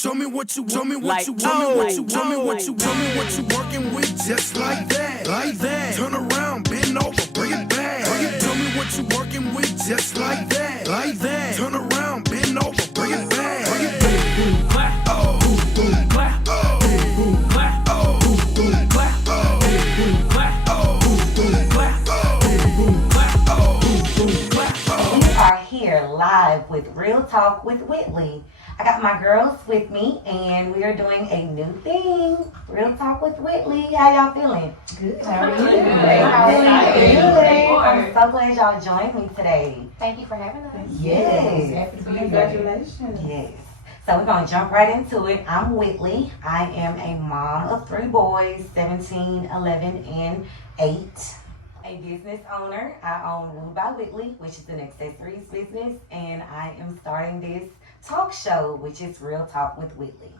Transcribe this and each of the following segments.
Show me what you working with, just like that. Turn around, bend over, bring it back. Tell me what you working with, just like that. Turn around, bend over, bring it back. Boom, clap, oh, boom, clap, oh, boom, clap, oh, boom, clap, oh, boom, clap, oh, boom, clap, oh, boom, clap, oh, boom, clap, oh. We are here live with Real Talk with Whitley. I got my girls with me, and we are doing a new thing. Real Talk with Whitley. How y'all feeling? Good. How are you? I'm so glad y'all joined me today. Thank you for having us. Yes. Congratulations. Yes. So we're going to jump right into it. I'm Whitley. I am a mom of 3 boys, 17, 11, and 8. A business owner. I own Woo by Whitley, which is an accessories business, and I am starting this talk show, which is Real Talk with Whitley.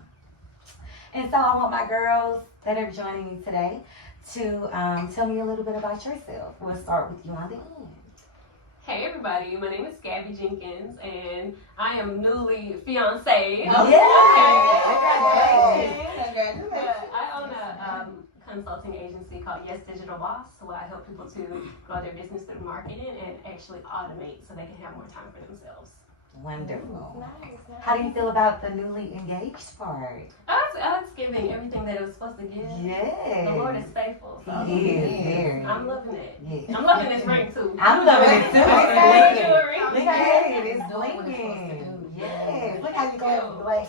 And so I want my girls that are joining me today to tell me a little bit about yourself. We'll start with you on the end. Hey everybody, my name is Gabby Jenkins and I am newly fiancée. Congratulations. I own a consulting agency called Yes Digital Boss, where I help people to grow their business through marketing and actually automate so they can have more time for themselves. Wonderful. Nice. How do you feel about the newly engaged part? It's giving everything that it was supposed to give. Yes. The Lord is faithful. So He is very. I'm loving it. Yes. I'm loving this ring too. I'm loving it too. It's Jewelry. blinking. Look at it. It's blinking. Yes. Look how you go blank.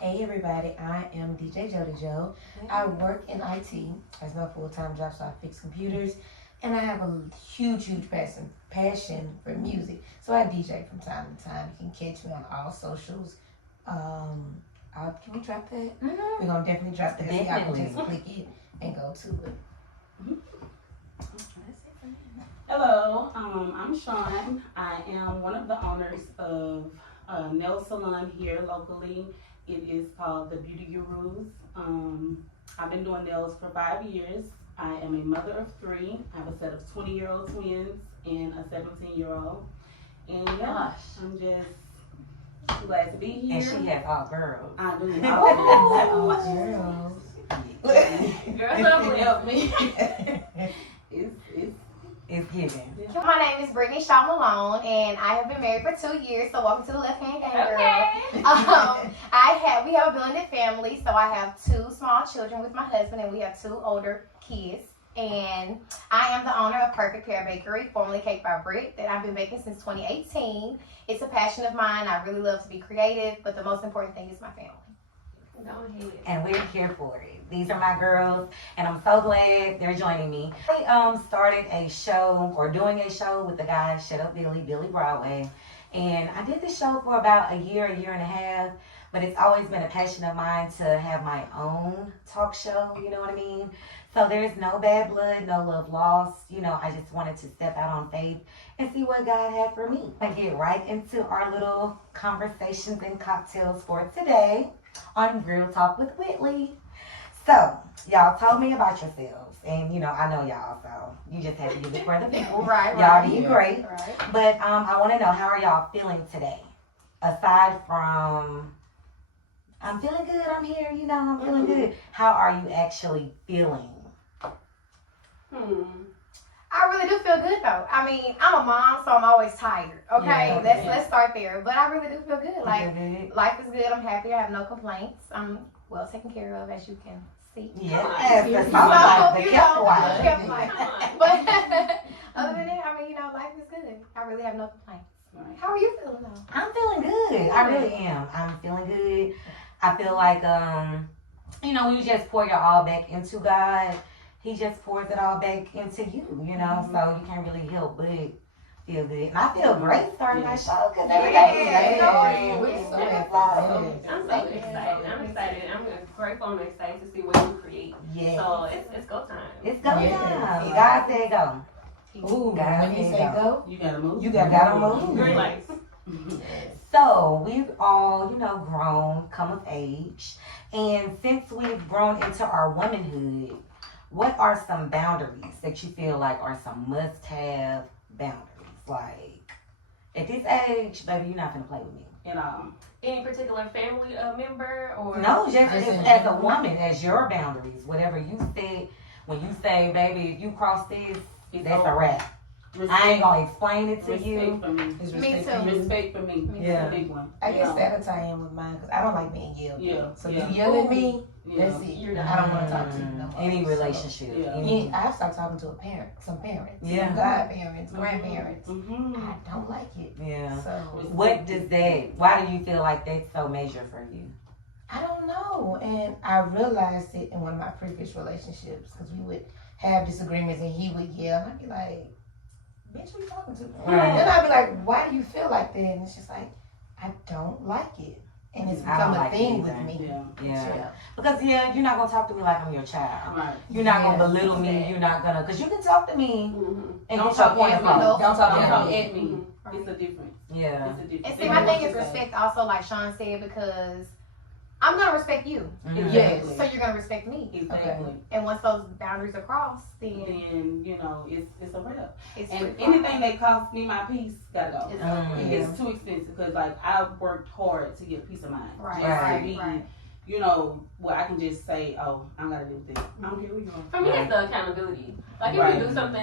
Hey everybody, I am DJ Jody Joe. I work in IT as my full-time job, so I fix computers, and I have a huge passion for music. So I DJ from time to time. You can catch me on all socials. Can we drop that? Mm-hmm. We're gonna definitely drop that. So y'all Definitely. can just click it and go to it. Hello, I'm Sean. I am one of the owners of a nail salon here locally. It is called the Beauty Gurus. I've been doing nails for 5 years. I am a mother of 3. I have a set of 20-year-old twins and a 17-year-old. And yeah, I'm just glad to be here. And she has all girls. I do. Oh, girls. Girls don't help me. It's given. My name is Brittany Shaw Malone, and I have been married for 2 years. So welcome to the Left Hand Gang, girl. We have a blended family, so I have 2 small children with my husband, and we have 2 older kids. And I am the owner of Perfect Pear Bakery, formerly Cake by Brick, that I've been baking since 2018. It's a passion of mine. I really love to be creative, but the most important thing is my family. Go ahead. And we're here for it. These are my girls, and I'm so glad they're joining me. I started a show, or doing a show with the guy, Shut Up Billy Broadway. And I did this show for about a year and a half, but it's always been a passion of mine to have my own talk show, you know what I mean? So there's no bad blood, no love lost. You know, I just wanted to step out on faith and see what God had for me. I get right into our little conversations and cocktails for today on Real Talk with Whitley. So, y'all told me about yourselves, and you know, I know y'all, so you just have to give it for the people. Right. Y'all did great. Right. But I want to know, how are y'all feeling today? Aside from, I'm feeling good, I'm here, you know, I'm feeling good. How are you actually feeling? I really do feel good though. I mean, I'm a mom, so I'm always tired. Okay, Yeah. let's start there. But I really do feel good. Like Good? life is good. I'm happy. I have no complaints. I'm well taken care of, as you can see. Yes, So, that's my life, the you kept know, wife. kept wife. But other than that, I mean, you know, life is good. I really have no complaints. How are you feeling though? I'm feeling good. I really am. I'm feeling good. I feel like, you know, when you just pour your all back into God, He just pours it all back into you, you know, so you can't really help but feel good. And I feel great starting my show because every day Yeah. I'm so excited. I'm grateful and excited to see what you create. Yeah. So it's go time. It's go time. God said go. Ooh, God when you said say go, You gotta move. you Gotta move. Green lights. So we've all, you know, grown, come of age. And since we've grown into our womanhood, what are some boundaries that you feel like are some must-have boundaries? Like, at this age, baby, you're not gonna play with me. and Any particular family member or No, just Listen. as a woman, as your boundaries, whatever you said. When you say, baby, if you cross this, it's that's a over. wrap. I ain't gonna explain it to Respect you. for me. It's Me respect too. for you. Respect for me. Yeah. It's a big one. I guess Yeah. that'll tie in with mine because I don't like being yelled at. Yeah, So yeah. if you yell at me, Yeah. that's it. You're I don't want to talk to you no more. Any So, relationship. Yeah. any- yeah, I've stopped talking to some parents, Yeah. some godparents, grandparents. Mm-hmm. I don't like it. Yeah. So What does that, why do you feel like that's so major for you? I don't know, and I realized it in one of my previous relationships because we would have disagreements and he would yell, and I'd be like, "Bitch, who you talking to?" Right. And then I'd be like, "Why do you feel like that?" And it's just like, I don't like it, and it's I don't become a like it thing with either. me. Yeah. Yeah. Because you're not gonna talk to me like I'm your child. Right. You're not gonna Yeah. belittle me. You're not gonna, cause you can talk to me Mm-hmm. and Don't get your talk point at me. across. Don't talk Don't to talk me. at me. It's a difference. Yeah. It's a difference. And see, my thing is respect also, like Sean said, because I'm gonna respect you. Mhm. Yes. So you're gonna respect me. Exactly. And once those boundaries are crossed, then Then it's a wrap. it's And free anything that costs me my peace gotta go. It's Mm. over. Yeah. It's too expensive because like I've worked hard to get peace of mind. Right, Just right, to be, right. where I can just say, oh, I'm gonna do this. I don't care who you are. For me, it's the accountability. Like if Right. you do something,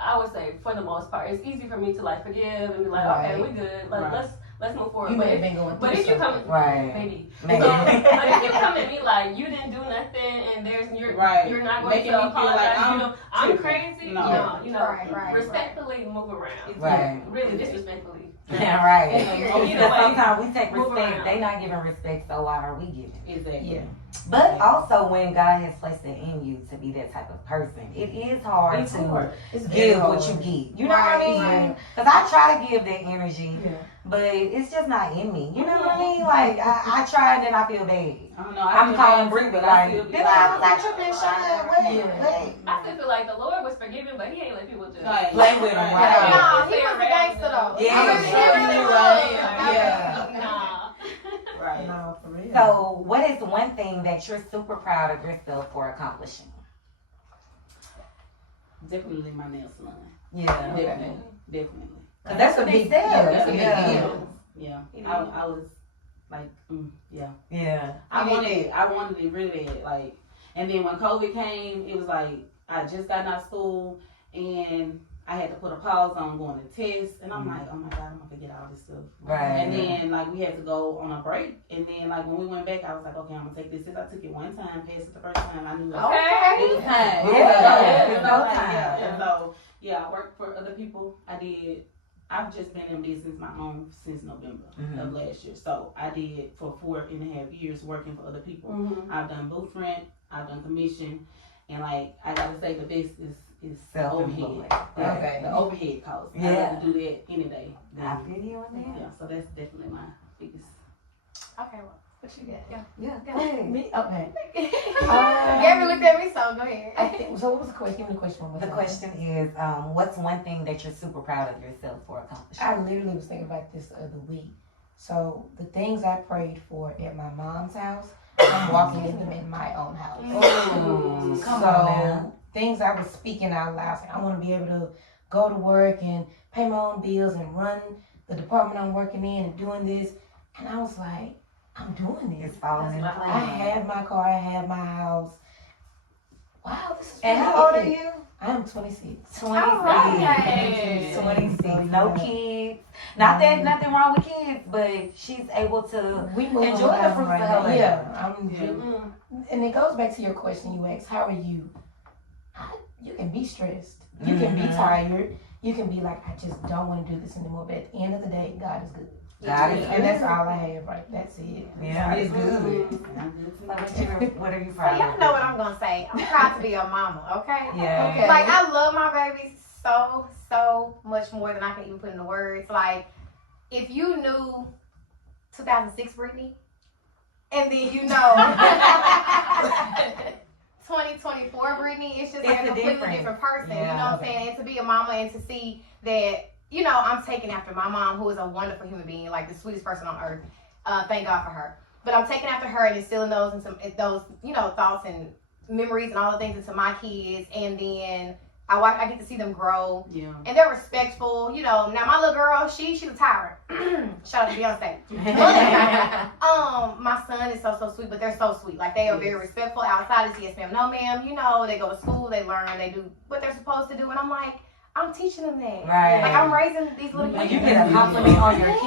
I would say for the most part, it's easy for me to like forgive and be like, Right. okay, we good. Like Right. let's move forward. You But may have if, been going through but if you something. come, Right. maybe. Maybe. So, but if you come at me like you didn't do nothing and you're Right. not going Making to me feel like apologize, I'm tripping. crazy. No. Right. Respectfully move around. Right. Really disrespectfully. Yeah, right. Oh, Either Because way, sometimes we take move respect, around. they not giving respect, so why are we giving? Exactly. Yeah. But also when God has placed it in you to be that type of person, it is hard It's to hard. It's very give what hard. you get. You know what I Right, mean? right. Because I try to give that energy, Yeah. but it's just not in me. You know what I mean? Like I try and then I feel bad. I don't know. I'm calling Brie, but like, still be did I was like tripping, Sean? Wait, Yeah. wait. I still feel like the Lord was forgiving, but He ain't let people just Right. Play with him, right? No, he was a gangster though. Yeah, I really, he really was. was. Yeah. Nah. Right. No, for real. So, what is one thing that you're super proud of yourself for accomplishing? Definitely my nail salon. Yeah. Definitely. Cause that's a big step. Yeah, that's a big Yeah. deal. Yeah. It I was like, yeah. Yeah. I wanted it really bad. Like, and then when COVID came, it was like I just got out of school and I had to put a pause on going to tests, and I'm like, oh my God, I'm gonna forget all this stuff. Right. And then like we had to go on a break, and then like when we went back, I was like, okay, I'm gonna take this. Since I took it one time, passed it the first time, I knew it was Okay. time. Yeah. It was It's no no time. time. Yeah. And so yeah, I worked for other people. I've just been in business my own since November of last year. So I did for 4.5 years working for other people. Mm-hmm. I've done booth rent, I've done commission, and like I gotta say the best is Self-employed. overhead. Okay. The overhead cost. Yeah. I'd rather do that any day. I feel you on that. Yeah, so that's definitely my biggest. Okay, well, what you got? Yeah. Yeah. Go ahead. Me? Okay. Gabby looked at me, so go ahead. I think, so what was the question? Give me the question one more The time. question is, what's one thing that you're super proud of yourself for accomplishing? I literally was thinking about this the other week. So the things I prayed for at my mom's house, I'm walking in them in my own house. Ooh, come so on now. things I was speaking out loud, saying, I want to be able to go to work and pay my own bills and run the department I'm working in and doing this. And I was like, I'm doing this. It's falling into I place. have my car, I have my house. Wow, this is And really how old are it. you? I am 26. 26. Alright. 26. So, No yeah. kids. Not that nothing wrong with kids, but she's able to. We move Enjoy the around fruits right of her now. labor. Yeah, I'm Mm-hmm. and it goes back to your question you asked, how are you? You can be stressed. You can be Mhm. tired. You can be like, I just don't want to do this anymore. But at the end of the day, God is good. God is And that's all I have, right? That's it. Yeah. God is good. I'm good So too. what are you So proud y'all of? know what I'm gonna say. I'm proud to be a mama, okay? Yeah. Okay. Like I love my babies so much more than I can even put into words. Like if you knew 2006 Brittany, and then you know 2024 Brittany, it's just like It's a a completely difference. different person. Yeah. You know what I'm saying? And to be a mama and to see that, you know, I'm taking after my mom, who is a wonderful human being, like the sweetest person on earth. Thank God for her. But I'm taking after her and instilling those, you know, thoughts and memories and all the things into my kids. And then I get to see them grow. Yeah. And they're respectful, you know. Now my little girl, she's a tyrant. Shout out to Beyonce. My son is so sweet, but they're so sweet. Like they are very respectful outside. It's yes ma'am, no ma'am. You know, they go to school, they learn, they do what they're supposed to do, and I'm like, I'm teaching them that. Right. Like I'm raising these little When kids. you get a compliment on your Yes.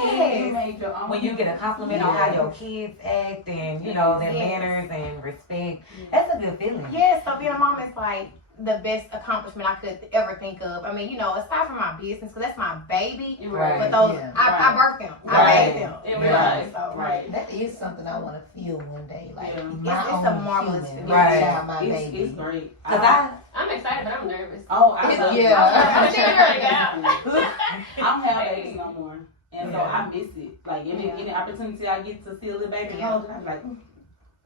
kids, when you get a compliment on how your kids act and, you know, their manners and respect, that's a good feeling. Yeah, so being a mom is like the best accomplishment I could ever think of. I mean, you know, aside from my business, because that's my baby. Right. But those, Yeah. I birthed them. I Right. made them. It Yeah. was. So, Right. That is something I want to feel one day. Like Yeah. my It's own a marvelous human, feeling. Right. child, my baby. It's great. Cause I'm excited, but I'm nervous. Oh, I It's- love yeah. it. I don't have babies no more. And so I miss it. Like any opportunity I get to see a little baby hold, I'm like,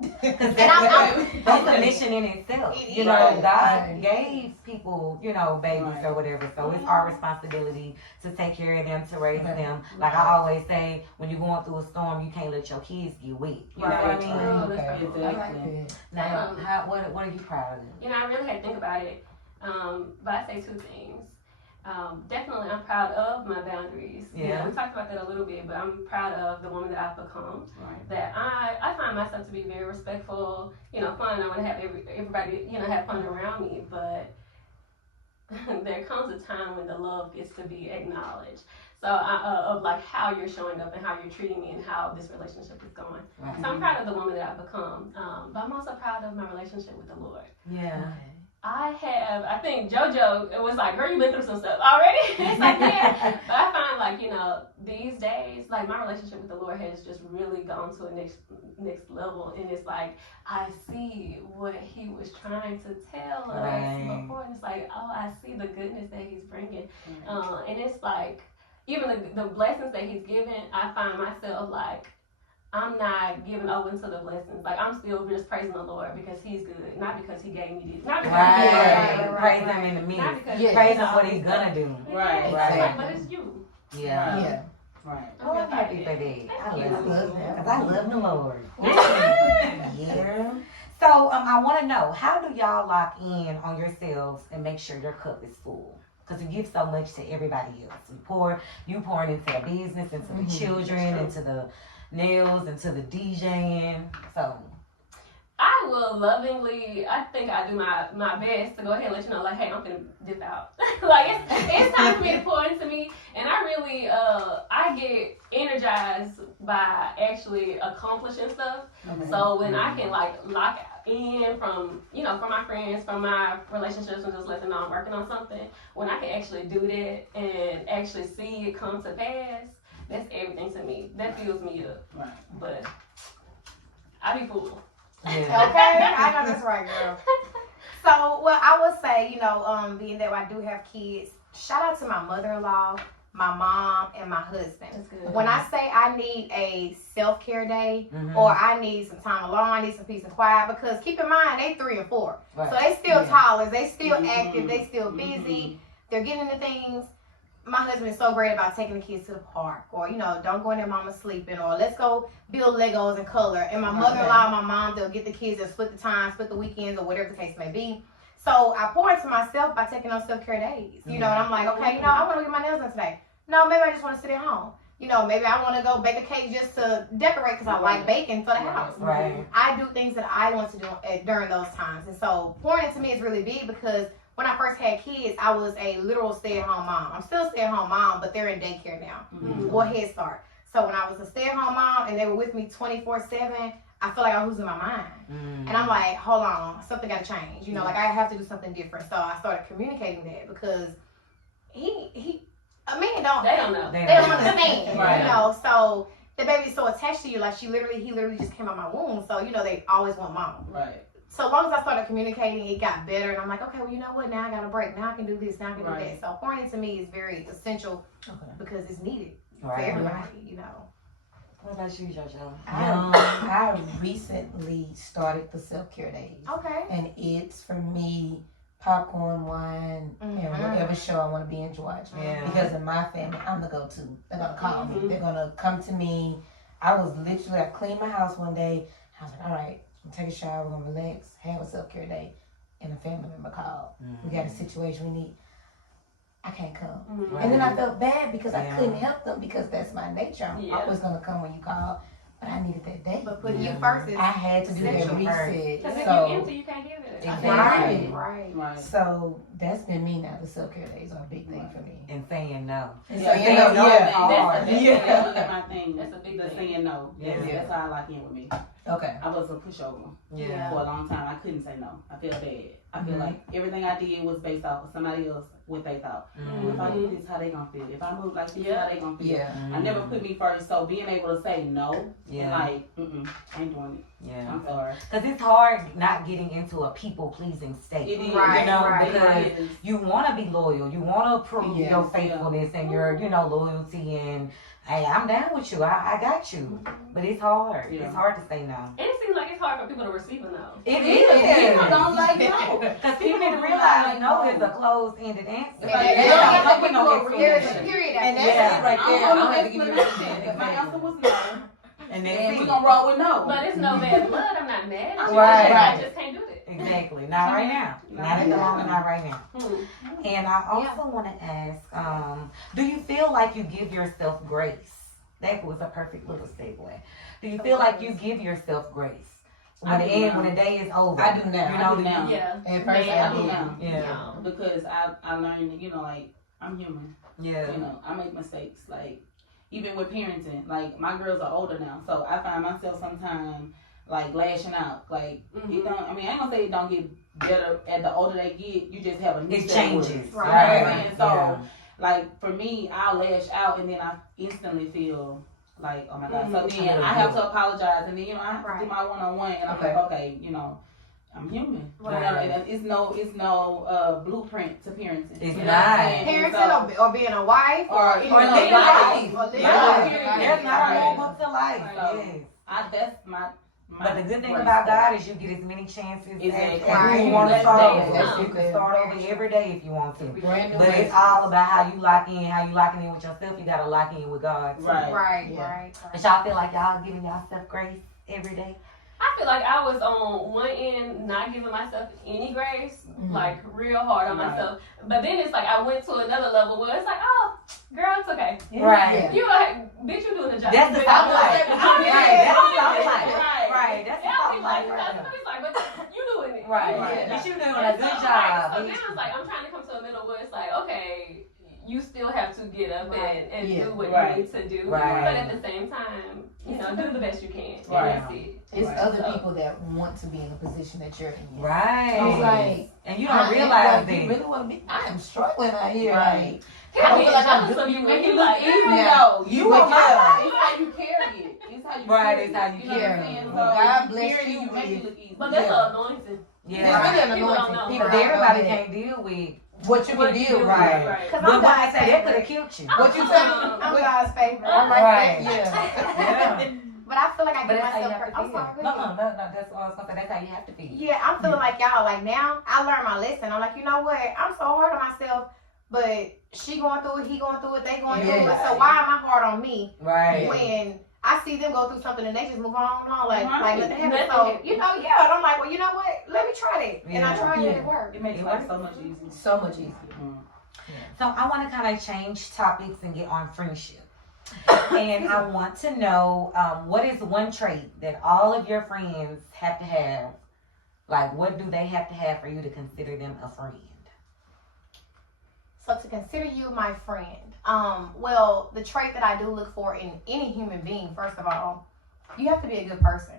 Cause I'm- that's a mission in itself. It You is. know, Right. God gave people, you know, babies Right. or whatever. So it's our responsibility to take care of them, to raise Right. them. Like I always say, when you're going through a storm, you can't let your kids get wet. You know what I Right. mean? Oh, that's Okay. Exactly. I like that. Now, what are you proud of? You know, I really had to think about it. But I say two things. Definitely, I'm proud of my boundaries. You Yeah. know, we talked about that a little bit, but I'm proud of the woman that I've become. right. That I find myself to be very respectful. You know, fun. I want to have everybody, you know, have fun around me. But there comes a time when the love gets to be acknowledged. So of like how you're showing up and how you're treating me and how this relationship is going. Right. So I'm proud of the woman that I've become. But I'm also proud of my relationship with the Lord. Yeah. I think JoJo was like, girl, you've been through some stuff already. It's like, yeah. But I find like, you know, these days, like my relationship with the Lord has just really gone to a next level. And it's like, I see what he was trying to tell us Right. before. And it's like, oh, I see the goodness that he's bringing. And it's like, even the blessings that he's given, I find myself like, I'm not giving over to the blessings. Like I'm still just praising the Lord because he's good, not because he gave me this. Not because Right. Praise him in the Not midst. because Yes. Praise him what he's gonna do. Right. Yeah, Right. But it's you. Yeah. Yeah. Right. Oh, I'm happy for that. I you. love that. Because I love the Lord. Yeah. Yeah. So I want to know, how do y'all lock in on yourselves and make sure your cup is full? Because you give so much to everybody else. You pouring into the business, into the children, into the nails, into the DJing. So I will lovingly, I think I do my best to go ahead and let you know, like, hey, I'm gonna dip out. Like, it's time for me to pour into me. And I really, I get energized by actually accomplishing stuff. Okay. So when I can, like, lock in from, you know, from my friends, from my relationships, and just let them know I'm working on something, when I can actually do that and actually see it come to pass, that's everything to me. That fills me up. Right. But I be full. yeah. Okay, I know that's right, girl. So, well, I would say, you know, being that I do have kids, shout out to my mother-in-law, my mom, and my husband. That's good. When I say I need a self-care day, Mhm. or I need some time alone, I need some peace and quiet, because keep in mind, they 3 and 4. Right. So they still Yeah. toddlers, they still Mhm. active, they still busy, they're getting into things. My husband is so great about taking the kids to the park, or, you know, don't go in there, mama's sleeping, or let's go build Legos and color. And my mother-in-law and my mom, they'll get the kids and split the time, split the weekends, or whatever the case may be. So I pour into myself by taking those self-care days, you know, and I'm like, okay, you know, I want to get my nails done today. No, maybe I just want to sit at home. You know, maybe I want to go bake a cake just to decorate because I like baking for the house. Right. I do things that I want to do during those times. And so pouring into me is really big, because when I first had kids, I was a literal stay-at-home mom. I'm still a stay-at-ome mom, but they're in daycare now, or Head Start. So when I was a stay-at-home mom and they were with me 24/7, I feel like I was losing my mind. And I'm like, hold on, something got to change. You know, like I have to do something different. So I started communicating that, because a man They don't know. they don't understand, Right. you know. So the baby's so attached to you, like he literally just came out my womb. So you know they always want mama. Right. So long as I started communicating, it got better, and I'm like, okay, well, you know what? Now I got a break. Now I can do this. Now I can do Right. that. So pouring into me is very essential, Okay. because it's needed for Right. everybody, you know. What about you, JoJo? I recently started the self-care days. Okay. And it's for me popcorn, wine, and whatever show I want to binge watch. Yeah. Because in my family, I'm the go-to. They're gonna call me. Mhm. They're gonna come to me. I cleaned my house one day. I was like, all right, I'm gonna take a shower. We're gonna relax, have a self-care day. and a family member called. We got a situation we need. I can't come. Mhm. And then I felt bad because I Yeah. couldn't help them because that's my nature. I'm Yeah. always going to come when you call. But I needed that day. But putting you first is I had to do that Essential reset. Because if So, you empty, you can't give it. Exactly. right. Right. so that's been me now. The self-care days are a big thing for me. And saying no. And Yeah, so, you know, that's yeah. that's Yeah. my thing. That's a big the thing. saying no. Yeah. That's how I lock in with me. Okay. I was a pushover Yeah. for a long time. I couldn't say no. I felt bad. I feel Mhm. like everything I did was based off of somebody else, what they thought. If I do this, how they gonna feel? If I move like this, how they gonna feel? Yeah. I never put me first, so being able to say no, Yeah. like, I ain't doing it. Yeah. I'm sorry. Because it's hard not getting into a people-pleasing state. It is. Right, You know, right. because It is. you want to be loyal. You want to prove Yes, your faithfulness and your, loyalty. And, hey, I'm down with you. I got you. But it's hard. Yeah. It's hard to say no. And it seems like it's hard for people to receive a no. It People is. don't like no. Because people need to realize no is a closed-ended answer. And Like, that's- yeah, don't get no There's a explanation. period And after that's that. it right I there. don't I don't want have no to give you explanation. that. If my answer was no, And then that's we're it. gonna roll with no. But it's no bad blood. I'm not mad at you. Right. I just can't do it. Exactly. Not right now. Not at the moment. Not right now. Hmm. And I also want to ask, do you feel like you give yourself grace? That was a perfect little segue. Do you feel like you give yourself grace when the day is over? I do now. You know, I do now. Yeah. At first, Yeah. I did. now. Yeah. Because I learned, like, I'm human. Yeah. I make mistakes. Like, even with parenting, like, my girls are older now, so I find myself sometimes like lashing out. Like, it don't. I mean, I ain't gonna say it don't get better at the older they get. You just have a new It set of words. changes. You know what I'm Right. saying? So, like, for me, I'll lash out and then I instantly feel like, oh my God. So then I have to apologize and then, I have to do my one-on-one and I'm like, okay, I'm human. Right. And it's no blueprint to parenting. It's You know what not. I'm saying? And Parenting so- or being a wife Or any Or other living life. life. Or living Yeah. life. There's not a Right. whole book to life. So, Yes. that's my But the good thing grace about part. God is you get as many chances Exactly. as you want to Right. start That's over. it. You can start over every day if you want to. Brand new But it's ways. all about how you lock in with yourself. You got to lock in with God. too. Right. Right, Yeah. right. But y'all feel like y'all giving yourself grace every day? I feel like I was on one end not giving myself any grace, like real hard on Right. myself. But then it's like I went to another level where it's like, oh, girl, it's okay. Right. You like, bitch, you doing the job. That's the Bitch, soft I'm life. doing Right. it. That's the soft Right. life. Right. Right. That's the Yeah, soft it's life like, right there. it's like, but you doing it. Right. You doing Yeah. it. But you doing a And good so, job. right, so then it's like I'm trying to come to a middle where it's like, okay, you still have to get up and Yeah. do what Right. you need to do. Right. But at the same time, do the best you can. Right. And that's it. It's Right. other people that want to be in a position that you're in. Right. I was like, and you I don't am realize like, that. you really want to be? I am struggling out here. Right. People I feel get like I'm jealous of you when Make you it look like, easy Yeah. though. You on my life. It's how you carry it. It's how you Right, carry it's how you it. know what carry I'm it. saying? Well, So God you bless carry you it, make with- it look easy. but that's Yeah. an anointing. Yeah. It's really an People don't anointing. know. People Because don't know everybody that. can't deal with What you can deal with. Right. Right. Cause But I'm when I God's say that could have favorite. killed you. What you say? I'm God's favorite. I'm like Right. that. Yeah. But I feel like I But give that's how you myself. have to I'm feel. sorry. No, go ahead. that's what I was gonna say. That's how you have to feel. Yeah, I'm feeling like y'all. Like now, I learned my lesson. I'm like, you know what? I'm so hard on myself, but she going through it, he going through it, they going through it. So why am I hard on me Right. when I see them go through something and they just move on, like Right. nothing happened? So yeah. And I'm like, well, you know what? Let me try that, and I Yeah. tried it. Yeah. It worked. It makes life so much easier. So much easier. So I want to kind of change topics and get on friendship. And I want to know what is one trait that all of your friends have to have? Like, what do they have to have for you to consider them a friend? So to consider you my friend, well, the trait that I do look for in any human being, first of all, you have to be a good person.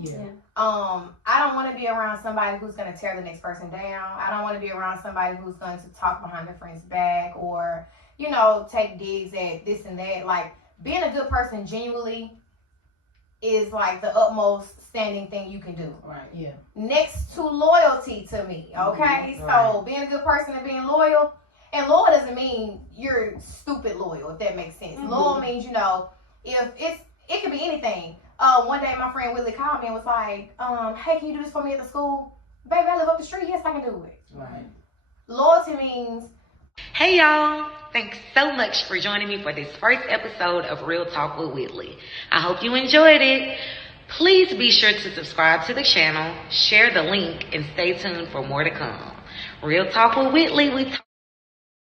Yeah. I don't want to be around somebody who's going to tear the next person down. I don't want to be around somebody who's going to talk behind their friend's back or, take digs at this and that. Like, being a good person genuinely is like the utmost standing thing you can do. Right. Yeah. Next to loyalty to me, okay? Mhm, So being a good person and being loyal, and loyal doesn't mean you're stupid loyal, if that makes sense. Mhm. Loyal means, if it could be anything. One day my friend Whitley called me and was like, hey, can you do this for me at the school? Baby, I live up the street. Yes, I can do it. Right. Loyalty means Hey y'all, thanks so much for joining me for this first episode of Real Talk with Whitley. I hope you enjoyed it. Please be sure to subscribe to the channel, share the link, and stay tuned for more to come. Real Talk with Whitley.